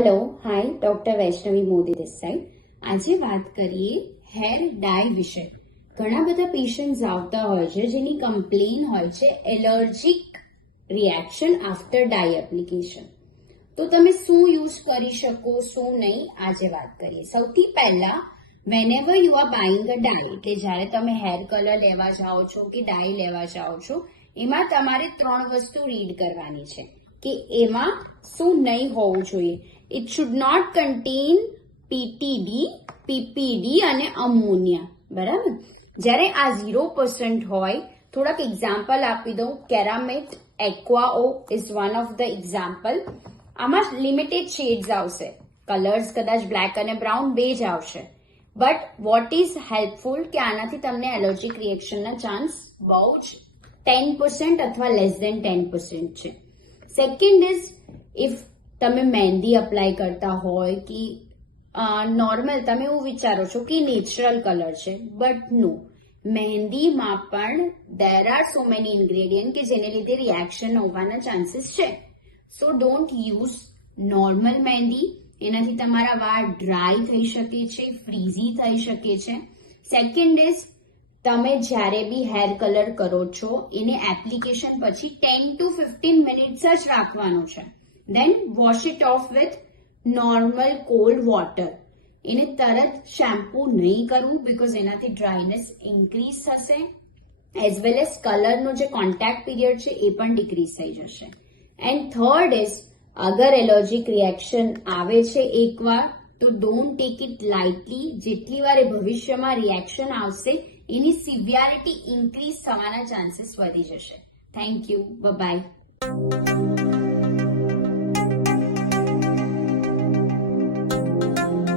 Hello hi doctor Vaishnavi Modi this side. આજે વાત કરીએ હેર ડાય વિશે. ઘણા બધા પેશન્ટ્સ આવતા હોય છે જેની કમ્પ્લેન હોય છે એલર્જીક રિએક્શન આફ્ટર ડાય એપ્લિકેશન. તો તમે શું યુઝ કરી શકો શું નહીં આજે વાત કરીએ. સૌથી પહેલા whenever you are buying a dye, એટલે જ્યારે તમે હેર કલર લેવા જાઓ છો કે ડાય લેવા જાઓ છો એમાં તમારે 3 વસ્તુ રીડ કરવાની છે કે એમાં શું નહીં હોવું જોઈએ. It should not contain PTD, PPD અને અમોનિયા. બરાબર. જ્યારે આ 0% હોય, થોડાક એક્ઝામ્પલ આપી દઉં. કેરામેટ એક્વાઓ is one of the example. આમાં લિમિટેડ શેડ્સ આવશે, કલર્સ કદાચ બ્લેક અને બ્રાઉન બે જ આવશે. બટ વોટ ઇઝ હેલ્પફુલ કે આનાથી તમને એલર્જીક રિએક્શનના ચાન્સ બહુ જ 10% અથવા લેસ દેન 10% છે. સેકન્ડ ઇઝ ઇફ તમે મહેંદી અપ્લાય કરતા હોય કે નોર્મલ તમે એવું વિચારો છો કે નેચરલ કલર છે, બટ નો, મહેંદીમાં પણ there are so many ingredient કે જેને લીધે રિએક્શન હોવાના ચાન્સીસ છે. સો ડોન્ટ યુઝ નોર્મલ મહેંદી. એનાથી તમારા વાળ ડ્રાય થઈ શકે છે, ફ્રીઝી થઈ શકે છે. સેકન્ડ ઇઝ તમે જ્યારે બી હેર કલર કરો છો એને એપ્લિકેશન પછી 10 to 15 મિનિટ્સ જ રાખવાનું છે. Then wash it off with normal cold water. એને તરત શેમ્પુ નહીં કરવું બીકોઝ એનાથી ડ્રાયનેસ ઇન્ક્રીઝ થશે એઝ વેલ એઝ કલરનો જે કોન્ટેક્ટ પીરિયડ છે એ પણ ડિક્રીઝ થઈ જશે. એન્ડ થર્ડ ઇઝ અગર એલર્જીક રિએક્શન આવે છે એકવાર તો ડોન્ટ ટેક ઇટ લાઇટલી. જેટલી વાર એ ભવિષ્યમાં રિએક્શન આવશે એની સિવિયરિટી ઇન્ક્રીઝ થવાના ચાન્સીસ વધી જશે. Thank you. બાય.